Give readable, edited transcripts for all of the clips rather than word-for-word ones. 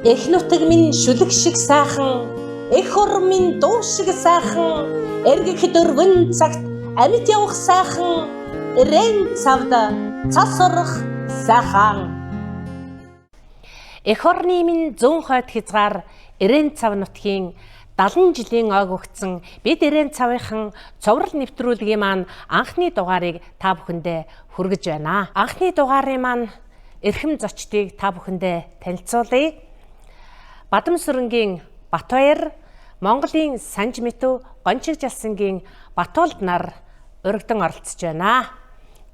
Эх нутаг минь шүлэг шиг сайхан, эх ор минь дуу шиг сайхан, эргэх дөрвөн цагт амьд явах сайхан, эрээн цавд цас орох сайхан. Эх орны минь зүүн хойд хязгаар эрээн цав нутгийн 70 жилийн ойг өгцөн бид эрээн цавынхан цоврал нэвтрүүлгийн маань анхны дугаарыг та бүхэндээ хүргэж байна. Анхны дугаарын маань эрхэм зочдыг та бүхэндээ танилцуулъя. Бадамсүрэнгийн Батбаяр, Монголын Санж Мэтү, Гончиг Жалсангийн Батуулд нар урагдан оролцож байна.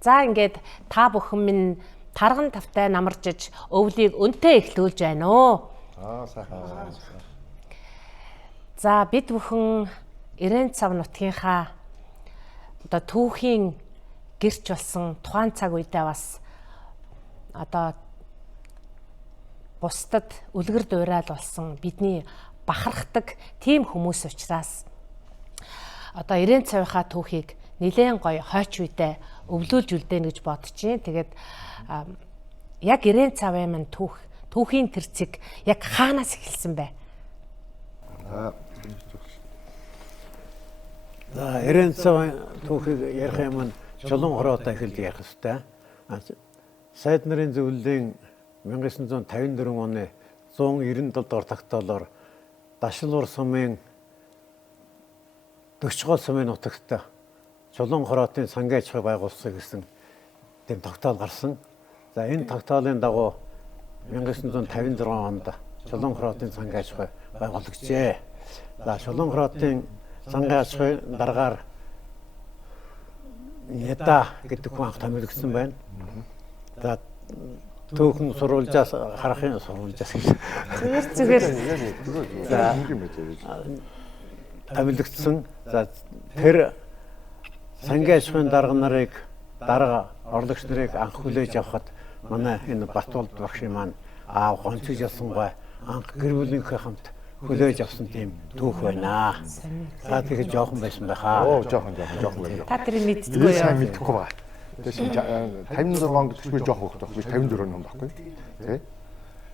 За ингээд та бүхэн минь тарган тавтай намарчиж өвлийг өнтэй эхлүүлж байна уу? Сайхан. За бид бүхэн эрээн цав нутгийнхаа одоо түүхийн гэрч болсон тухайн цаг үедээ бас одоо бусдад үлгэр дуурай болсон бидний бахархдаг тийм хүмүүс учраас одоо эрээн цавынхаа түүхийг нэлээд гоё хойч үедээ өвлүүлж үлдээнэ гэж бодож байна. Тэгээд яг эрээн цавын маань түүхийн тэр цэг яг хаанаас эхэлсэн бэ? За эрээн цавын түүхийг ярих юм нь Чулуун хороотой эхэлж ярих хэрэгтэй. Сайд нарын зөвлөлийн 1954 оны 197 дугаар тогтоолоор Дашилуур сумын 40 гол сумын нутагт Чулуун хороотын сангийн аж ахуй байгуулсан гэсэн тийм тогтоол гарсан. За энэ тогтоолын дагуу 1956 онд Чулуун хороотын сангийн аж ахуй байгуулагчээ. За Чулуун хороотын сангийн аж ахуй дараагаар Яда гэдэг хүн анх томилогдсон байна. За түүхэн сурвалжаас харахын сурвалжаас Зүгээр. Томилогдсон. За тэр сангийн аж ахуйн дарга нарыг дарга орлогч нарыг анх хүлээж авахад манай энэ Батуулд багшийн маань аав Гончиг Жалсангой анх гэр бүлийнхээ хамт хүлээж авсан тийм түүх байна. За тэгэхээр жоохон байсан байхаа. Жоохон байна. Та тэрийг мэддэггүй юу? Сайн мэдхгүй байгаа. Тэгээд 56 онд төсвөл жоох хөвгдөх. Би 54 он байхгүй. Тэ?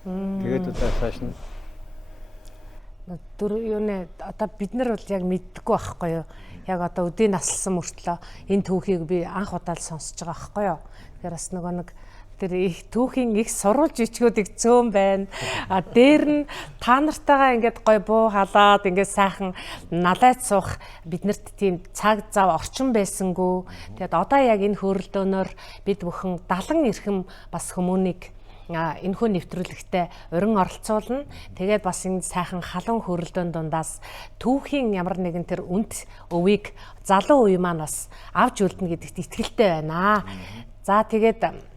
Тэгээд одоо цааш нь юунэ одоо бид нар бол яг мэддэггүй байхгүй юу? Яг одоо өдөө наслсан мөртлөө энэ түүхийг би анх удаа л сонсож байгаа байхгүй юу? Тэгэхээр бас нөгөө нэг тэр их түүхийн их сурвалж ичгүүдийг зөөн байна. Дээр нь та нартайгаа ингээд гой буу халаад ингээд сайхан налайд суух биднэрт тийм цаг зав орчин байсангүй. Тэгээд одоо яг энэ хөрөлдөөнөөр бид бүхэн 70 эрхэм бас хүмүүнийг энэхүү нэвтрүүлэгтээ урин оролцуулна. Тэгээд бас энэ сайхан халуун хөрөлдөөн дундаас түүхийн ямар нэгэн тэр үнэт өвийг залуу үе маань бас авч үлдэнэ гэдэгт итгэлтэй байна. За тэгээд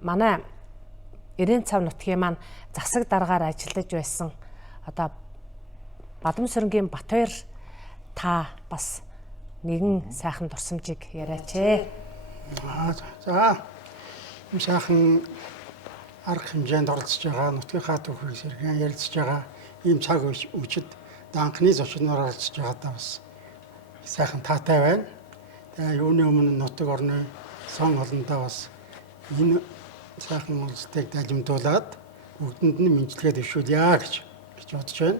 манай эрээн цав нутгийн маань засаг дараагаар ажиллаж байсан одоо Бадамсүрэнгийн Батбаяр та бас нэгэн сайхан дурсамжийг яриач ээ. За юм сайхан арга хэмжээнд оролцож байгаа нутгийнхаа түүхийг сэрхэн ярилцж байгаа ийм цаг үчид анхны зочноор оролцож байгаадаа бас сайхан таатай байна. Тэгээ юуны өмнө нутаг орны сон олондоо бас энэ сайхан улсыг далимдуулаад бүгдэнд нь мэдлэгээ дэвшүүлъя гэж бодож байна.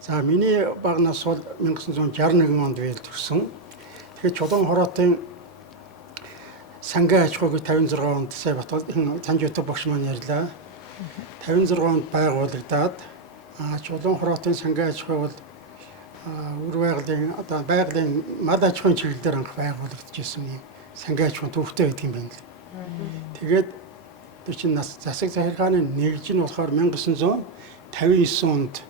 За миний баг нас бол 1961 онд биелд төрсөн. Тэгэхээр Чулуун хороотын сангийн аж ахуйг 56 онд сая Батбаяр Санж Мэтү багш маань ярьлаа. 56 онд байгуулагдаад Чулуун хороотын сангийн аж ахуй бол үр байгалийн одоо байгалийн мал аж ахуйн чиглэлээр анх байгуулагдчихсан юм сангийн аж ахуйн төвхтэй байдаг юм байна л. Тэгээд тэр чинь нас засаг захиргааны нэгж нь болохоор 1959 онд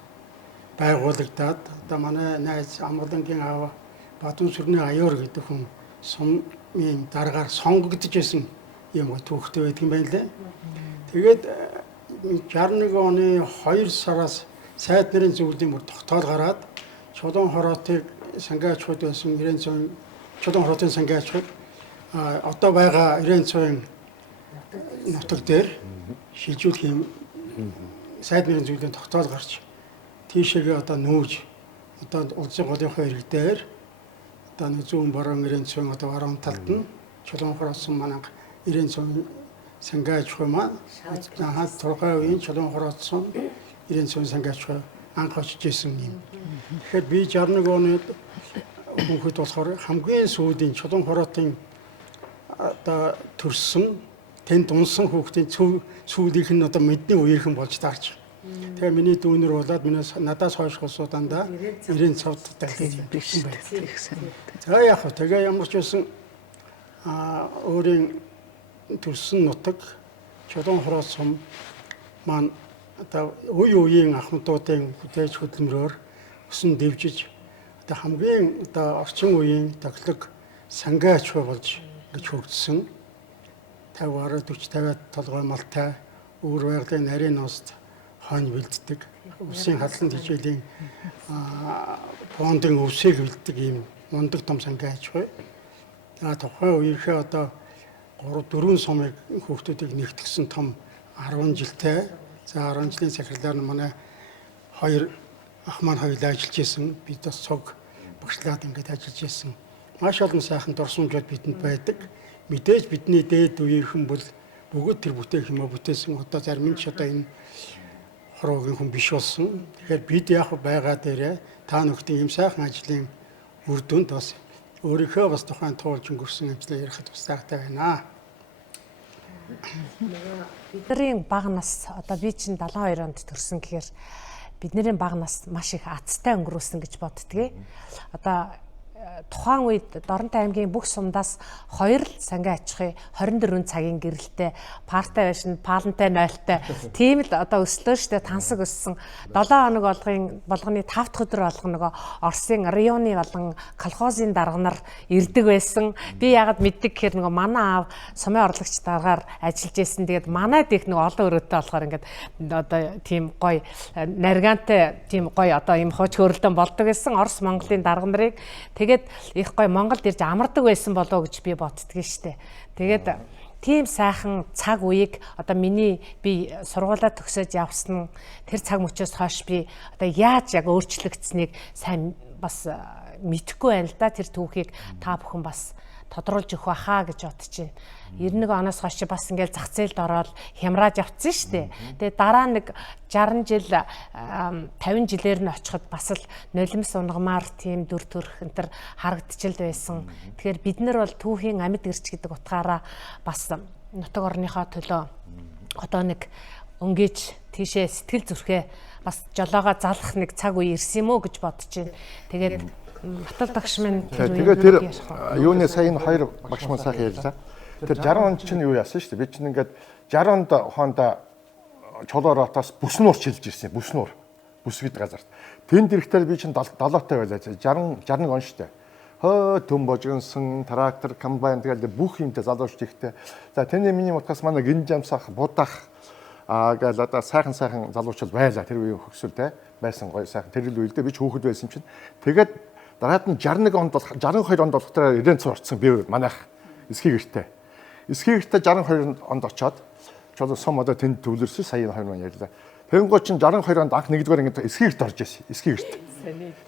байгуулагдаад одоо манай найз Амгалангийн аав Бадамсүрний аяар гэдэг хүн сумын дараагаар сонгогдож байсан юм түүхтэй байдаг юм байна лээ. Тэгээд 61 оны 2 сараас сайд нарын зөвлөлийн бүр тогтоол гараад Чулуун хороотыг сангийн аж ахуйд байсан эрээн цавын Чулуун хороотын сангийн аж ахуйд одоо байгаа эрээн цавын нутаг дээр шилжүүлэх юм сайд нарын зөвлөлийн тогтоол гарч тийшээгээ одоо нүүж одоо улсын голынхоо ирэг дээр одоо зүүн борон эрээн цавын одоо баруун талд нь Чулуун хороосон манай эрээн цавын сангийн аж ахуй маань хаад тургай үеийн чулуун хороодсон 90 сангийн аж ахуй анх очиж исэн юм. Тэгэхээр би 61 оны хүүхэд болохоор хамгийн сүүлийн чулуун хороотын одоо төрсөн тэнд унсан хүүхдийн сүүлийнх нь одоо мэдний үеийнхэн болж таарч. Тэгээ миний дүүнэр болоод надаас хойш хосуудандаа 90 цавд дахиж бичсэн байна. За яг хөө тэгээ ямар ч байсан өөрийн төрсөн нутаг чулуун хороо сум маань одоо үе үеийн ахмадуудын хүлээж хөдөлмөрөөр өсөн дэвжиж одоо хамгийн одоо орчин үеийн тоглог сангийн аж ахуй болж гэж хөгжсөн 50 40 50 толгой малтай өөр байгалийн нарийн ност хойно бэлддэг үсийн хадлан хичээлийн фондын өвсийг бэлддэг ийм мундаг том сангийн аж ахуй. За тухайн үеийнхээ одоо 3 4 сумыг хүүхдүүдийг нэгтгэсэн том 10 жилтэй. За 10 жилийн сахирлаар нь манай хоёр ах маань хоёулаа ажиллаж исэн. Бид бас цог багшлаад ингэж ажиллаж исэн. Маш олон сайхан дурсамжууд бидэнд байдаг. Мэдээж бидний дээд үеийнхэн бол бүгд тэр бүтээх юм бүтээсэн. Одоо зарим нь ч одоо энэ хороогийн хүн биш болсон. Тэгэхээр бид яг байгаа дээрээ та нөхдийн юм сайхан ажлын үр дүнд бас өөрийнхөө бас тухайн туулж өнгөрсөн ажлаа ярихад бас таатай байна. Бидний бага нас одоо би чинь 72 онд төрсөн гэхээр бидний бага нас маш их азтай өнгөрүүлсэн гэж боддгийг. Одоо тухайн үед Доронтой аймгийн бүх сумдаас 2 л сангийн аж ахуй 24 цагийн гэрэлтэй партай байшин паалантай 0-тай тийм л одоо өслөө штэ тансаг өссөн 7 хоног болгоны 5 дахь өдөр болгоно нөгөө Оросын районы болон колхозын дарганаар ирдэг байсан. Би ягаад мэддэг гэхээр нөгөө манай аав сумын орлогч даргаар ажиллаж байсан. Тэгээд манайд их нөгөө олон өрөөтэй болохоор ингээд одоо тийм гоё наргантай тийм гоё одоо юм хууч хөрөлдөн болдог гэсэн Орос Монголын дарга нарыг тэгээд их гой Монголд ирж амардаг байсан болоо гэж би боддгийн штэ. Тэгээд тийм сайхан цаг үеийг одоо би сургуулаа төгсөөж явсан тэр цаг мөчөөс хойш би одоо яаж яг өөрчлөгдсөнийг сайн бас мэдэхгүй байна л да. Тэр түүхийг та бүхэн бас тодруулж өгөх байхаа гэж бодож байна. 91 оноос хойш бас ингээл зах зээлд ороод хямрааж явцсан шүү дээ. Тэгээ дараа нэг 60 жил 50 жилээр нь очиход бас л нулимс унгамаар тийм дүр төрх энэ төр харагдчихл байсан. Тэгэхээр бид нар бол түүхийн амьд гэрч гэдэг утгаараа бас нутаг орныхоо төлөө одоо нэг өнгөж тийшээ сэтгэл зүрхээ бас жолоогоо залах нэг цаг үе ирсэн юм уу гэж бодож байна. Тэгээд Батал багш минь тэгээд тэр юуны сая энэ хоёр багш маань сайхан ярьлаа. Тэр 60 онд чинь юу яасан шүү дээ. Би чинь ингээд 60 хонд Чулууротоос Бүснуур чилж ирсэн. Бүснуур. Бүс гэдэг газарт. Тэнд ирэхдээ би чинь 70-тай байлаа. 61 он шүү дээ. Хөө төм божгонсон трактор, комбайн тэгээд бүх юмтай залуучд ихтэй. За тэний миний утгаас манай гинжамсах, будах гээл одоо сайхан залуучууд байлаа. Тэр үеийн хөгсөлтэй байсан гоё сайхан. Тэр үеэлдээ би ч хүүхэд байсан чинь. Тэгээд дараад нь 61 онд болох 62 онд болохоор Ирэн цуурцсан би манайх эсхий гэртээ. Эсхий гэртээ 62 онд очоод чулуу сум одоо тэнд төвлөрсөн сая 2 он ярьлаа. Тэнгуү чинь 62 онд анх нэгдүгээр ингээд эсхий гэрт орж ирсэн. Эсхий гэрт.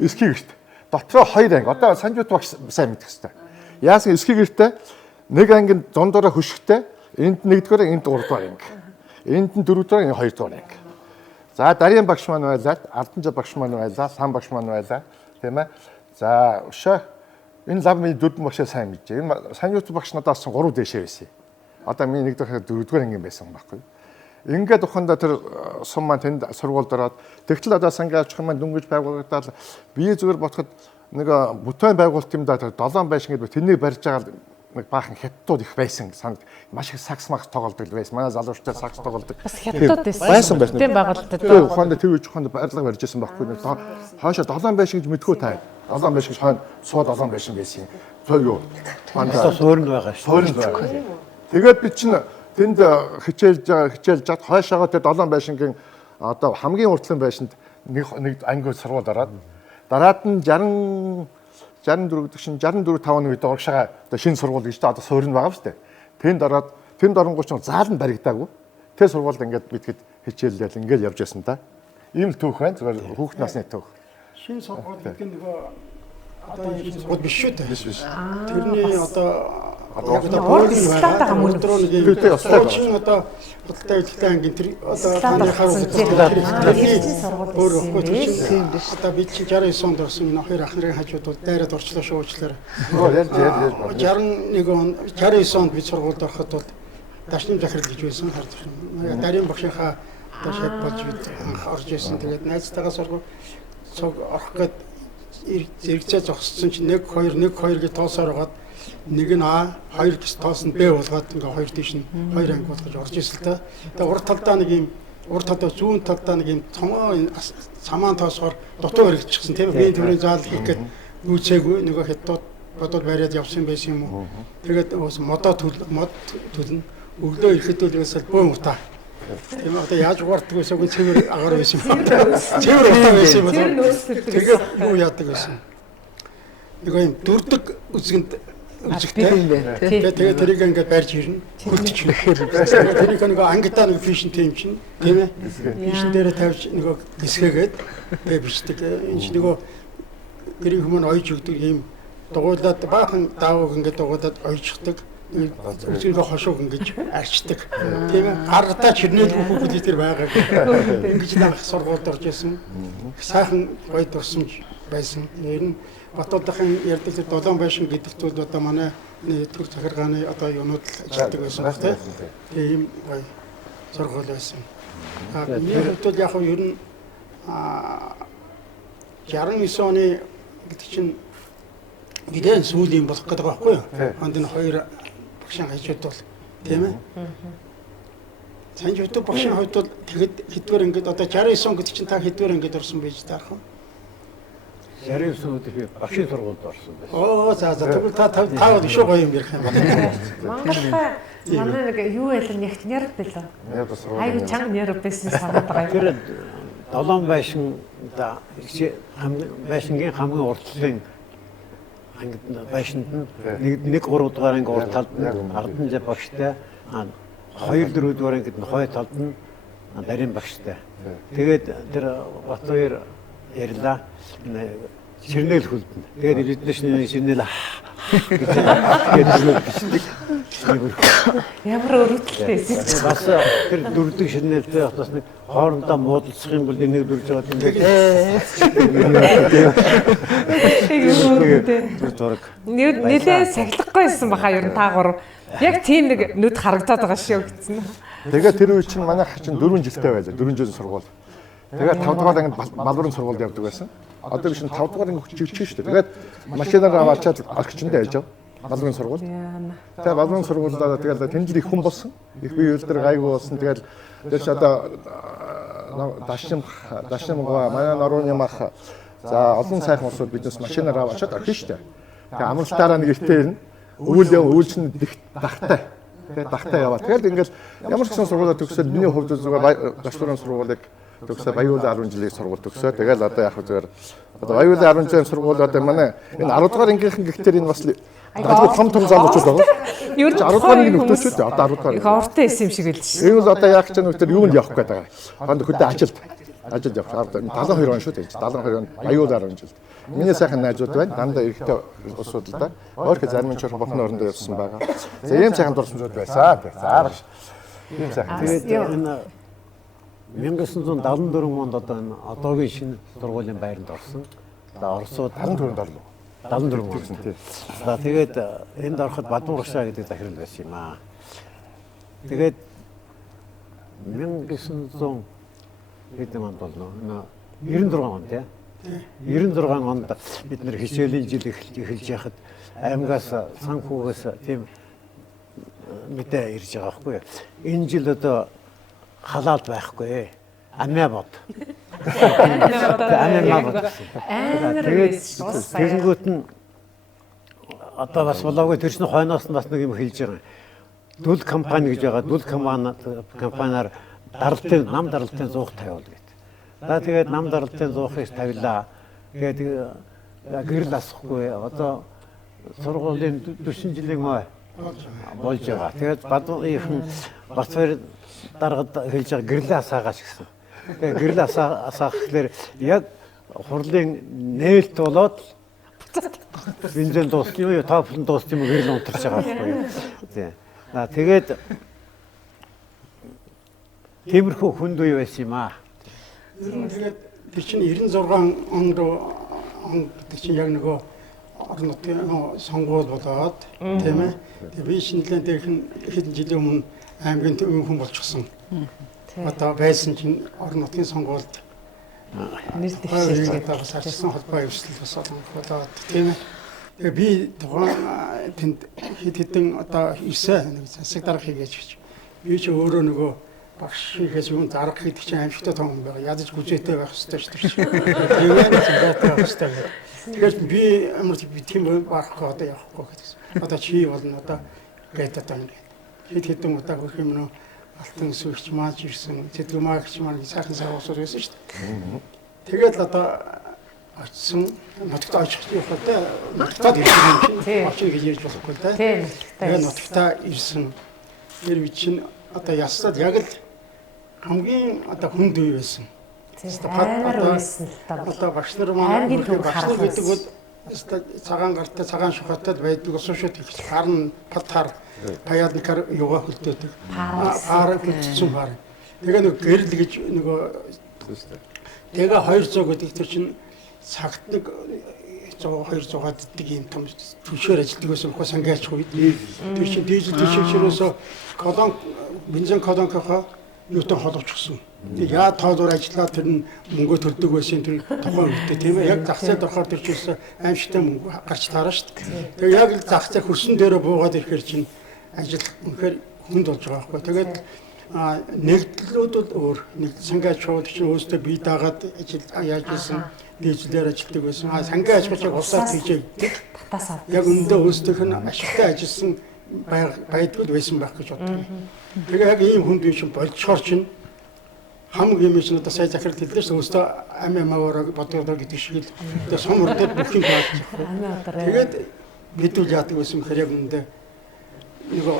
Эсхий гэрт. Дотроо 2 анги. Одоо Санжуут багш сайн мэдэх хэвээр. Яасан эсхий гэртээ нэг ангийн дундаараа хөшгтэй энд нэгдүгээр энд 3 дугаар анги. Энд нь 4 дугаар энэ 2 дугаар анги. За Дарийн багш маань байлаа, Алданжаа багш маань байлаа, Сан багш маань байлаа. Тийм ээ. За өшөө энэ лав миний 4 багшаа сайн мэджээ. Энэ Санжуут багш надаас 3 дэшээ байсан. Одоо миний 1 дахь 4 дугаар анги байсан байхгүй. Ингээд ухаандаа тэр сум маань тэнд сургуульд ороод тэгтэл одоо сангийн аж ахуй маань дөнгөж байгуулагдаад би зүгээр бодоход нэг бүтээн байгуулалт юм да 7 байшин гэдэг тэрнийг барьж байгаа нэг баахан хятадууд их байсан санд маш их сакс мах тоглодог байсан. Манай залуучууд сакс тоглодог. Бас хятадууд байсан. Тийм байгуулалтад. Ухаандаа тэр үеч ухаандаа барилга барьж байсан байхгүй. Хаашаа 7 байшин гэж мэдгүй таа. 7 байшин хойно сууд 7 байшин байсан. Цоо юу? Мандаа суурьнд байгаа шүү. Суурьнд байгаа. Тэгээд би чинь тэнд хичээлж жад хойшоогоо тэр 7 байшингийн одоо хамгийн уртлын байшинд нэг анги сургууль ороод дараад нь 64 5 оны үед урагшаага одоо шинэ сургууль гэж одоо суурьнд байгаа шүү дээ. Тэнд ороод тэнд оронгууд ч заал нь баригдаагүй. Тэр сургуульд ингээд битгэд хичээллэл ингээд явж байсан та. Ийм л түүх байна. Зүгээр хүүхд насны түүх. Шинэ сургууль гэдэг нөгөө одоо шинэ сургууль биш шүү дээ. Биш. Тэрний одоо урд статаа хамуун. Тэгтээ яслаа. Чин одоо бодлоо ихтэй ангийн тэр одоо Статаа таны гарсан харах тийм. өөр одоо бид чинь 69 онд орсон энэ хоёр ах нарын хажууд бол дайраад орчлоо шуучлаар. Яаж 61 он 69 онд бид сургуульд ороход бол дашны захирал гэж байсан хардаг. Дарийн багшийнхаа шат болж бид анх орж ирсэн. Тэгээд найзтайгаа сургууль орох гээд зэрэгцээ зогссон чинь 1 2 гэж тоосоор хагаад нэг нь А 2 гэж тоос нь Б болгоод ингээ хоёр тийш нь хоёр анги болгож орж ирсэн л та. Тэгээд урд талдаа нэг юм урд талдаа зүүн талдаа нэг юм цамаан тоосоор дутуу хэрэгжчихсэн тийм ээ. Би тэрийн заал хийх гээд нүүцээгүй нөгөө хятад бодол бариад явсан байсан юм уу. Тэгээд мод төлнө. Өглөө ирэхэд л байсал бөө утаа. Тийм одоо яаж угаардаг байсан гоо цэвэр агаар байсан юм. Цэвэр утаа байсан юм. Тэгээд юу яадаг байсан. Нэг юм дүрдэг үзгэнд үзэгтэй. Тэгээд тэрийг ингээд барьж ирнэ. Хүлдчихлэхээр. Тэрийг нэг ангидаа нэг фишн тим чинь тийм ээ. Фишн дээр тавьж нөгөө гисгээгээд тэгээд бичдэг. Энэ чинь нөгөө гэрийн хүмүүс ойж өгдөг юм дугуйлаад баахан даавууг ингээд дугуйлаад ойжчихдаг. Үсгийнхээ хошууг ингэж арчдаг. Тийм ээ. Гаргатаа чирнэлгүй хүүхэд тэр байгаа. Ингэж нэг сургуульд орж исэн. Сайхан гоё дурсамж байсан. Ер нь Батуудын ярьдаг тэр долоон байшин гэдэг зүйл одоо манай төр захиргааны одоо юунууд ажилладаг байсан баг тийм гоё сургууль байсан. Миний хувьд яг нь ер нь 69 оны гэдэг чинь бидэн сүүлийн болох гэдэг байхгүй юу? Анд энэ хоёр багшийн хажууд бол тийм ээ. Санж өтө багшийн хувьд бол тэгэд хэдвэр ингээд одоо 69 он гэдэг чинь та хэдвэр ингээд орсон байж таарах вэ? 69 он гэдэг багшийн сургуульд орсон байсан. Оо за тэгвэл та бол шүү гоё юм ярих юм байна. Манайхаа манай нэг юу ялан ягтнэр бэлээ. Айгу чанга нэр байсан санаад байгаа. Тэр долоон байшин да байшингийн хамгийн уртлын ангид байшинд нэг 3 дугаар анги урт талд нь Ардан багштай 2 4 дугаар ангид нь хой талд нь Дарин багштай. Тэгээд тэр Батбаяр ярьлаа. Ширнэл хүлдэн. Тэгээд эднэшний ширнэл гэдэг. Ямар өрөвдөлтэй эсэж. Бас тэр дөрөвдөг ширнэлтэй бас нэг хоорондоо муудалцах юм бол нэг дөрж байгаа юм ингээд. Нилээ сахилахгүйсэн баха ер нь таагур. Яг тийм нэг нүд харагдаад байгаа шүү гэсэн. Тэгээд тэр үе чинь манайх чинь 4 жилтэй байлаа. 4 жилийн сургууль. Тэгээд 5 дугаар ангид балуурын сургуульд явдаг байсан. Одоо биш 5 дугаар анги хүчилж шүү дээ. Тэгээд машинаар аваачаад архичэндээ яж ав. Балуурын сургууль. Тэгээд балуурын сургуулиудаа тэгээд тэнцэр их хүн болсон. Их бие үйлдэл гайгүй болсон. Тэгээд тэрч одоо дашимгаа манай норууны мах за олон сайхан усуд биднес машинаар аваачаад архив шүү дээ. Тэгээд амралтаараа нэг ихтэй ирнэ. Үйлчин дахтай. Тэгээд дахтай яваа. Тэгээд ингээл ямар ч гэсэн сургуулиуд төгсөөд миний хувьд зүгээр гашлуурын сургуулийг төгсөө Баяуулын 10 жилийн сургууль төгсөө. Тэгээд одоо яг зүгээр одоо Баяуулын 10 жилийн сургууль одоо манай энэ 10 дугаар ангийнхан гихтэр энэ бас том залуучууд байгаа. Ер нь 10 дугаар ангийн нөтөчүүд одоо 10 дугаар. Их ортой исэн юм шиг л шүү. Энэ бол одоо яг ч нөхдөр юунд явах гээд байгаа. Хонд хөдөө ажилд явах. 72 он шүү дээ. 72 он Баяуулын 10 жилд. Миний сайхан найзууд байна. Дандаа эрэгтэй усууд л да. Өөрхөн зарим нь ч бохны орондоо явсан байгаа. За ийм сайхан дурсамжууд байсан. За багш. Ийм сайхан. Тэгээд энэ 1974 онд одоо энэ одоогийн шинэ сургуулийн байранд орсон. За Оросууд 14-нд орлоо. 74 онд. За тэгээд энд ороход Бадмууршаа гэдэг захирал байсан юм аа. Тэгээд 1900 хэдэн онд болно? 96 он тий. 96 онд бид нэр хичээлийн жил эхэлж яхад аймгаас санхүүгээс тийм мэдээ ирж байгаа байхгүй юу? Энэ жил одоо халаал байхгүй. Амиа бод. Амиа бод. Тэгэнгүүт нь одоо бас болоогүй тэр чинь хойноос нь бас нэг юм хэлж байгаа. Дүл компани гэж байгаа. Дүл компаниар нам даралтын зуух тавиул гэдэг. За тэгээд нам даралтын зуухыг тавилаа. Тэгээд гэрэл асахгүй. Одоо сургуулийн 40 жилийн мой болж байгаа. Тэгээд Бадмуугийн Батбаяр даргад хэлж байгаа гэрлээ асаагаач гэсэн. Тэгээд гэрлээ асаах гэхээр яг хурлын нээлт болоод Бензин дууссан юм уу? Топлон дууссан юм уу? Гэрэл унтарч байгаа байхгүй юу? Тийм. Тэгээд тиймэрхүү хүнд үе байсан юм аа. Тэгээд тэр чинь 96 он гэдэг чинь яг нөгөө орон нутгийн сонгуул болоод тийм ээ. Тэгээд би шинэлэн дээрхэн хэдэн жилийн өмнө аймгийн төвийн хүн болчихсон. Одоо байсан чинь орон нутгийн сонгуульд нэр дэвшиж байгаа бас ачсан холбоо өвсөл бас болоод тийм ээ. Тэгээ би тухайн тэнд хэдэн одоо ирсэн нэг засаг дарга хийгээч гэж. Би ч өөрөө нөгөө багш хийхээс юм дарга хийдэг чинь аимшигтай том юм байгаа. Ядаж гүзээтэй байх хэрэгтэй шүү дээ. Тэгээд зөтэй байх хэрэгтэй. Тэгээд би амар тийм барахгүй одоо явахгүй гэсэн. Одоо чи болно одоо гээд одоо ингээд хэдэн удаа хөрх юм нөө алтан сүрч мааж ирсэн. Тэтгэв маагч маань сайхан савсууд байсан шүү дээ. Тэгээд одоо очсон нутагт очих явахдаа нутагт ирсэн юм чинь гэж ярьж болохгүй да. Тэгээд нутагтаа ирсэн. Тэр үе чинь одоо ясаад яг л хамгийн одоо хүнд үе байсан. Одоо багш нар маань багш нар гэдэг бол цагаан гартай цагаан шухатай байдаг суушууд их харна патар паядникар юга хөлтөөдөг. Паар хөлтсөн паар. Тэгээ нэг гэрэл гэж нөгөө тэгээ 200 гэдэг тэр чинь цагт нэг 100 200-аад ддэг юм том түлшээр ажилладаг байсан бохоо сангаач үед. Тэр чинь дижитал түлшээрөөсөө колон бензин колонкохоо юутан холовчихсон. Яа тоолоор ажиллаад тэр нь мөнгө төлдөг байсан тэр тухайн үедээ тийм ээ. Яг зах зээлд орохоор тэр чинь аимшигтай мөнгө гарч таарна шүү дээ. Тэгээ яг л зах зээл хөрсөн дээрээ буугаад ирэхээр чинь ажил үнэхээр хүнд болж байгаа байхгүй. Тэгээд нэгдлүүд бол өөр нэг сангаач шууд чинь өөртөө бие даагаад ажил яаж ийсэн дижиталээр ажилладаг байсан. Сангаа аж ахуйг улсаар хийжээдэг. Яг өндөө өөртөөх нь ашигтай ажилласан байдгүй байсан байх гэж боддог. Тэгээ яг ийм хүнд үе чинь болцохоор чинь хамгийн юм чинь одоо сая захирал хэллээ шүү өөртөө амиамаараа бодгоо гэдэг шиг л одоо сум өрдөө бүх юм байна. Тэгээд бид үл яадаг байсан гэхээр яг өндөө нөгөө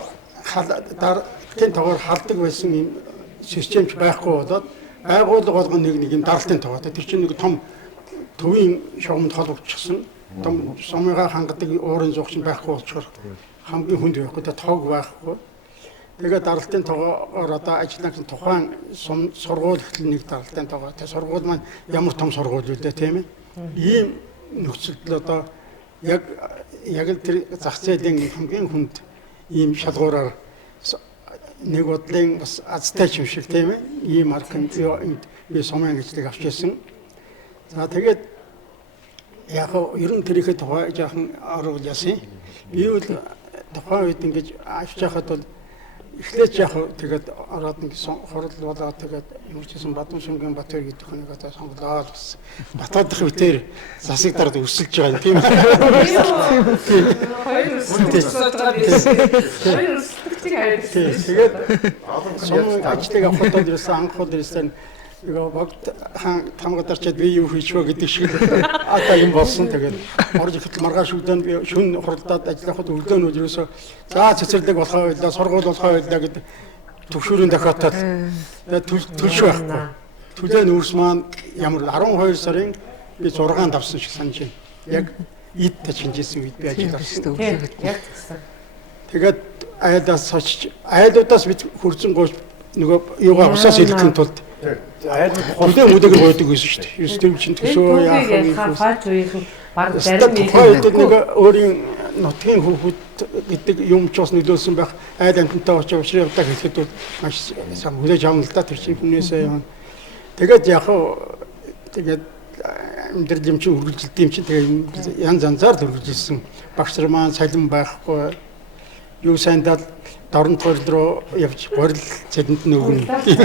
даралтын тоогоор халдаг байсан юм системч байхгүй болоод байгууллага болгоно нэг юм даралтын тоогоо. Тэр чинь нэг том төвийн шугамд холбогдчихсон. Том сумыгаа хангадаг уурын зогч байхгүй болчихоор хамгийн хүнд байхгүй тоог байхгүй. Тэгээд даралтын тоогоор одоо ажиллах тухайн сургууль ихтэл нэг даралтын тоогоо. Тэгээд сургууль маань ямар том сургууль үү тийм ээ. Ийм нөхцөлд одоо яг л тэр зах зээлийн хамгийн хүнд ийм шалгуураар нэг бодлын бас азтай юм шиг тийм ээ. Ийм аркан би сумын ажлыг авч ирсэн. За тэгээд яг ер нь тэрийхэд тухай жаахан оруулж яасан. Би бол тухайн үед ингэж авч яхад бол эхлээд яг тэгээд ороод нэг хорол болоод тэгээд юу ч гэсэн Бадам шүнгийн Батөр гэдэг хүнийг одоо сонголоод бас Батадах үтээр засаг дараад өсөлж байгаа тийм ээ. Хоёр өсөлж байгаа тийм. Тэгээд сум ажлыг авахд ерөөсөн анхуул ерөөсөн нөгөө багт тамгадарчаад би юу хийчихвэ гэдэг шиг одоо юм болсон. Тэгээд орж ихэд маргааш өглөө шүн хуралдаад ажиллахад өглөөнүүд ерөөсөө за цэцэрлэг болохоо байлаа, сургууль болохоо байлаа гэдэг төвшөрийн дахиатаад төлш байхгүй. Төлөө нүүрс маань ямар 12 сарын би 6-нд авсан шиг санаж байна. Яг ид тачинжсэн үед би ажилласан. Тэгээд айлуудаас бид хөрзөн гооч нөгөө юугаа усаас илгэхийн тулд хөлөө мөдөг гойдог гэсэн шүү дээ. Юус тэр чинь төсөө яах хаач үеийн баг зарим нэг өөрийн нутгийн хүүхэд гэдэг юм ч бас нөлөөлсөн байх. Айл амттай очиж уушрын явдаг хэлэхэд бол маш сайн хүлээж авна л да тэр чинь хүнээсээ юм. Тэгээд яг тэгээд амьдрал юм чинь үргэлжилт юм чинь тэгээд янз янзаар үргэлжилсэн. Багш нар маань салин байхгүй юу сайндаа дорн тойрол руу явж борил цэдэнд нөгөн. Тийм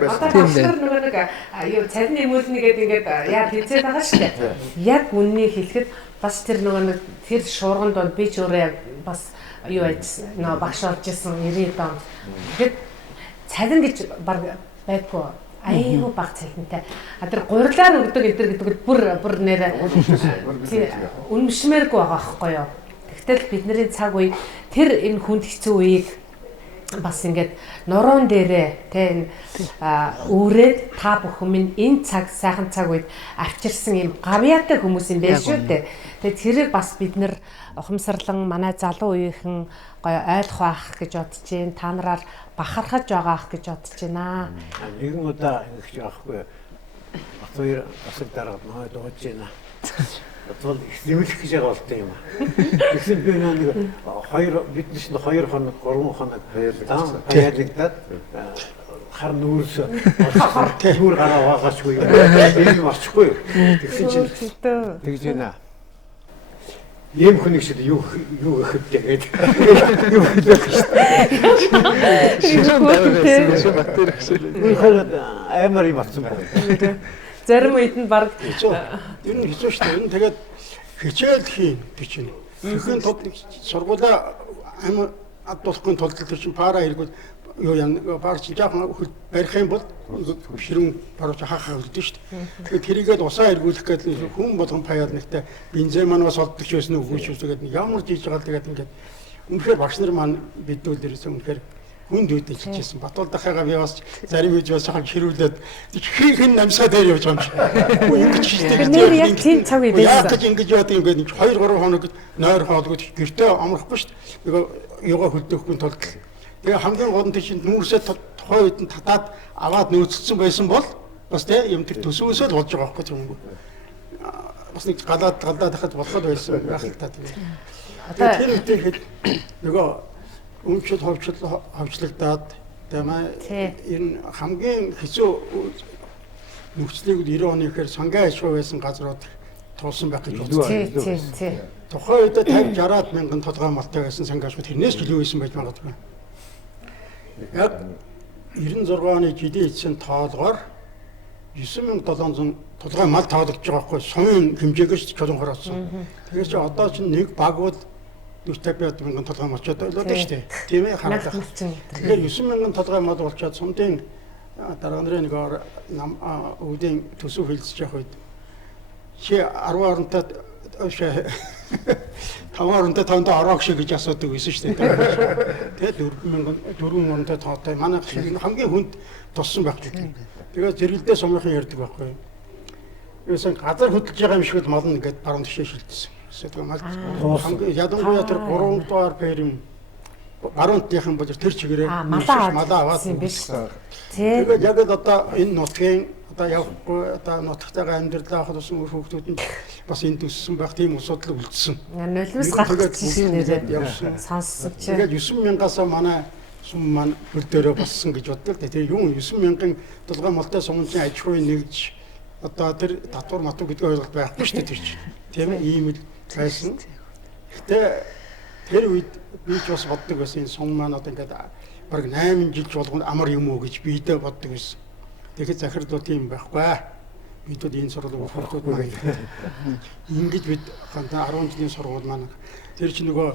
байна. Нөгөө нэг юу цадны мөлний гэдэг ингээд яа хэлцээд байгаа шүү дээ. Яг үннийг хэлэхэд бас тэр нөгөө нэг тэр шуурганд бол би ч өөрөө бас юу ажилласан нөгөө багш болж исэн 90 он. Тэгэхэд цалин гэж баг байдгүй. Аюу баг цалинтай. Тэр гурилаар өгдөг энэ гэдэг бүр нэрэ үнэмшмээргүй байгаа байхгүй юу? Гэтэл бидний цаг үе тэр энэ хүнд хэцүү үеийг бас ингээд нуруунд дээрээ тэ үүрээд та бүхэн минь энэ цаг сайхан цаг үед авчирсан юм гавьяатай хүмүүс юм байна шүү дээ. Тэгээд тэрийг бас бид нэр ухамсарлан манай залуу үеийнхэн гоё ойлгох байх гэж бодож байна. Та нараар бахархаж байгаах гэж бодож байна. Нэгэн удаа ингэж яахгүй. Хоёр асар дараад нөө дууж байна. Тэгвэл их нэмэлт гэж байгаа болтой юм аа. Тэгсэн би нэг хоёр бид чинь 2 хоног 3 хоног баярлагдаад хар нүүрс нүүр гараа ваагашгүй юм очихгүй. Тэгсэн чинь тэгж байна. Ийм хүнийг шиг юу гэхэд тэгээд юу хэлэх гэж амар юм болсон байна. Зарим үед нь баг ер нь хэцүү шүү дээ. Ер нь тэгээд хичээл хийн гэж байна. Тэхийн тод сургуулаа амар адуулахгүй тулд тэр чинь пара хэрэггүй юу яа пар чинь жоохон барих юм бол ширүүн парч хаахаа үлдэн шүү дээ. Тэгээд тэрийгээд усаа эргүүлэх гэдэг хүн болгон паяад нэгтэй бензин маань бас олддог ч байсан үгүй шүү тэгээд ямар жийж байгаа тэгээд ингээд үнэхээр багш нар маань бидүүл дээрээс үнэхээр хүнд үүдэж хэлчихсэн. Батуул дахиагаа би бас зарим үеж бас хаг ширүүлээд хин намсаа дээр явж байгаа юм шиг. Үгүй ингэж хэлдэг. нэр яг тийм цаг үед байсан. Яг ингэж яадаг юм гээд 2-3 хоног нойр хоолгод гэртээ амрахгүй шүү дээ. Нөгөө юугаа хөлдөөхгүй тулд. Тэгээ хамгийн гол нь чинь нүүрсээ тухайн үед нь татаад аваад нөөцсөн байсан бол бас тийм юм тэр төсөөсөө л болж байгаа байхгүй юм. Бас нэг галаад хахад болоход байсан байх л та тийм. Одоо тэр үедээ нөгөө өмчөд ховчлогдоод энэ хамгийн хэцүү нөхцөлийг 90 оны ихэр сангийн ашгүй байсан газрууд тулсан байх гэж бодсон. Тухайн үед 50-60 мянган толгой малтай байсан сангийн ашгүй тэрнээс ч илүү байсан байж магадгүй. Яг 96 оны жилийн эцсийн тоолгоор 9700 толгой мал тоологдож байгаа байхгүй сумын хэмжээгээс чөлөн хороолсон. Тэгэхээр чи одоо чинь нэг баг бол 40-50 мянган толгой малчаад болоод шүү дээ. Тийм ээ харагдах. Тэгэхээр 9 мянган толгой мал болчоод сумдын дараа нарын нэг үүдийн төсөв хилцэж явах үед чи 10 оронтой 5 оронтой тоондоо ороог шиг гэж асуудаг байсан шүү дээ. Тэгээд 4 оронтой тоотой манай шиг хамгийн хүнд туссан байх гэдэг. Тэгээд зэрэгэлдээ сумынхан ярьдаг байхгүй. Юусэн газар хөдөлж байгаа юм шиг л мал нь ингээд баруун тишээ шилжсэн. Хамгийн ядангуяа тэр 3 дугаар перим баруунтынхан бол тэр чигээрээ малаа аваад юм биш. Тэгээд яг л одоо энэ нутгийн одоо явахгүй одоо нутгатайгаа амьдралаа хадсан үр хүүхдүүдэнд бас энэ төссөн байх тийм асуудал үлдсэн. Нулимс гарчихсан нэрээ сонссон чи. Тэгээд 9000-аас манай сум маань хөл дээрээ болсон гэж боддог. Тэр юм 9000-ын толгой молтой сум чинь аж ахуйн нэгж одоо тэр татвар матур гэдэг ойлголт байхгүй шүү дээ тэр чинь. Тийм ээ ийм л байсан. Гэтэ тэр үед би ч бас боддог байсан энэ сум маань одоо ингээд бараг 8 жил болгонд амар юм уу гэж бидээ боддог байсан. Тэгэхээр захирлууд тийм байхгүй. Бидүүд энэ сургууль хүүхдүүд маань ингэж бид 10 жилийн сургууль маань тэр чинь нөгөө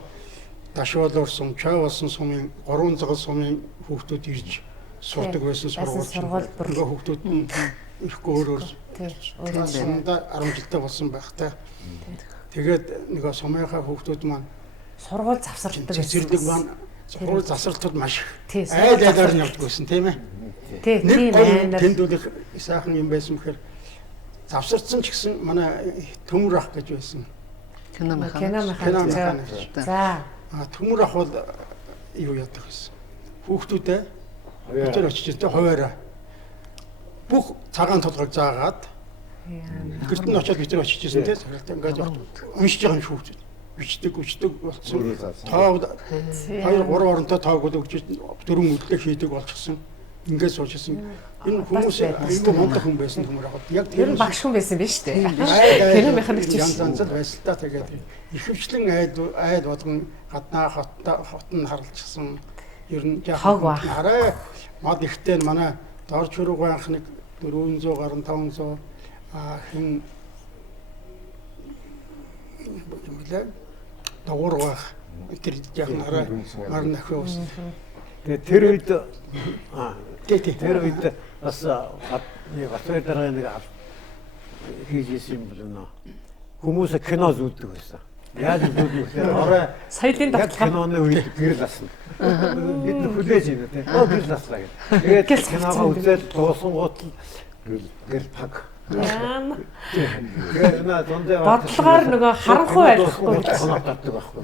Дашвалор сум, Чай болсон сумын 3 цагаал сумын хүүхдүүд ирж суудаг байсан сургууль. Нөгөө хүүхдүүд нь ирэхгүй өөрөөр сумдаа 10 жилдээ болсон байхтай. Тэгээд нөгөө сумынхаа хүүхдүүд маань сургууль завсарладаг зэрлэг маань сургууль завсарлтууд маш их айл-айлаар нь явдаг байсан тийм ээ. Тийм амар тэндүүлэх сайхан юм байсан гэхээр завсарцсан ч гэсэн манай төмөр ах гэж байсан. Кино механик. За. Төмөр ах бол юу яадаг гэсэн. Хүүхдүүдээ өдөр очиж тэ хуваараа бүх цагаан толгойг заагаад гэрт нь очиод бид нар очиж ирсэн тийм ингээд уншиж байгаа юм хүүхдүүд. Бичдэг болсон. Тоо 2-3 оронтой тоог өгч 4 өдлөө хийдэг болчихсон. Ингээд суужсэн. Энэ хүмүүс айгүй мундаг хүн байсан хүмүүс яг. Яг тэр нь багш хүн байсан биз дээ. Кино механик ч янз байсан та тэгээд ихэвчлэн айл болгон гаднаа хотод харлжсан. Ер нь яг арай мод ихтэй манай дор чурууг анх нэг 400 гаруй 500 хин юмлаа дагуургаах тэр яхан арай мар нахив ус. Тэгээ тэр үед тэр үед бас батвар дараа нэг хийж исэн юм бол нөө хүмүүс кино зүуддэг байсан. Яаж үлдэх вэ? Орой Соёлын яг тогтолцоо. киноны үед гэрэл асна. Бид нар хүлээж ийнэ тий. Гэрэл аслаа гэх. Тэгээд киногоо үзэл дуусангууд гэрэл паг. Яам. Тэгээд наа дундаа Бодлогоор нөгөө харанхуй байхгүй. Хоногддог байхгүй.